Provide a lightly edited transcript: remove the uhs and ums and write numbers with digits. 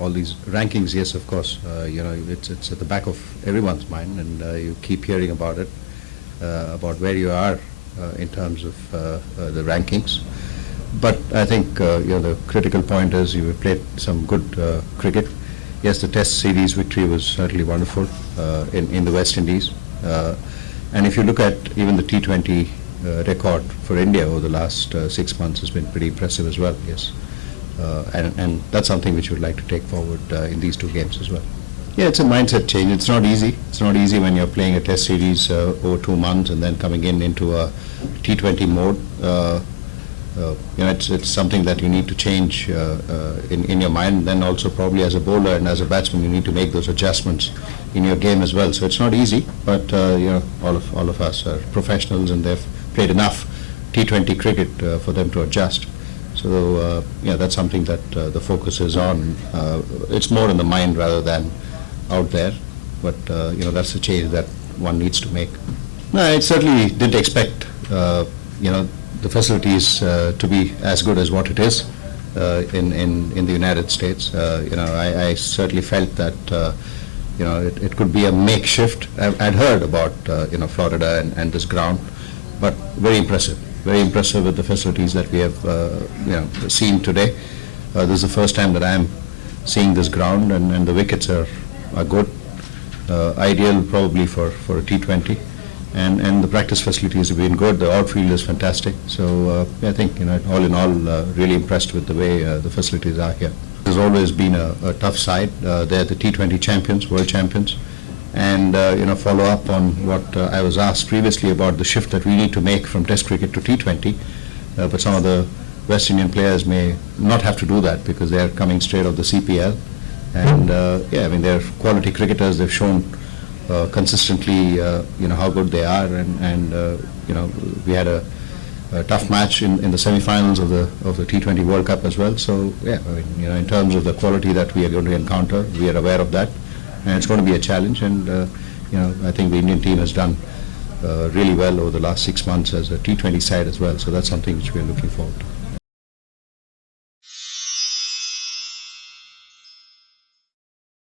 All these rankings, yes, of course, it's at the back of everyone's mind, and you keep hearing about it, about where you are in terms of the rankings. But I think the critical point is you played some good cricket. Yes, the Test series victory was certainly wonderful in the West Indies, and if you look at even the T20 record for India over the last 6 months has been pretty impressive as well. Yes. And that's something which we'd like to take forward in these two games as well. Yeah, it's a mindset change. It's not easy. It's not easy when you're playing a Test series over 2 months and then coming into a T20 mode. It's something that you need to change in your mind. Then also probably as a bowler and as a batsman, you need to make those adjustments in your game as well. So it's not easy, but all of us are professionals, and they've played enough T20 cricket for them to adjust. So that's something that the focus is on. It's more in the mind rather than out there, but that's the change that one needs to make. No, I certainly didn't expect the facilities to be as good as what it is in the United States. I certainly felt that it could be a makeshift. I'd heard about Florida and this ground, but very impressive. Very impressive with the facilities that we have seen today. This is the first time that I am seeing this ground, and the wickets are good, ideal probably for a T20, and the practice facilities have been good. The outfield is fantastic. So I think all in all, really impressed with the way the facilities are here. There's always been a tough side. They're the T20 champions, world champions. And follow up on what I was asked previously about the shift that we need to make from Test cricket to T20. But some of the West Indian players may not have to do that because they are coming straight off the CPL. And they're quality cricketers. They've shown consistently how good they are. And we had a tough match in the semi-finals of the T20 World Cup as well. So in terms of the quality that we are going to encounter, we are aware of that. And it's going to be a challenge, and I think the Indian team has done really well over the last 6 months as a T20 side as well. So that's something which we are looking forward to.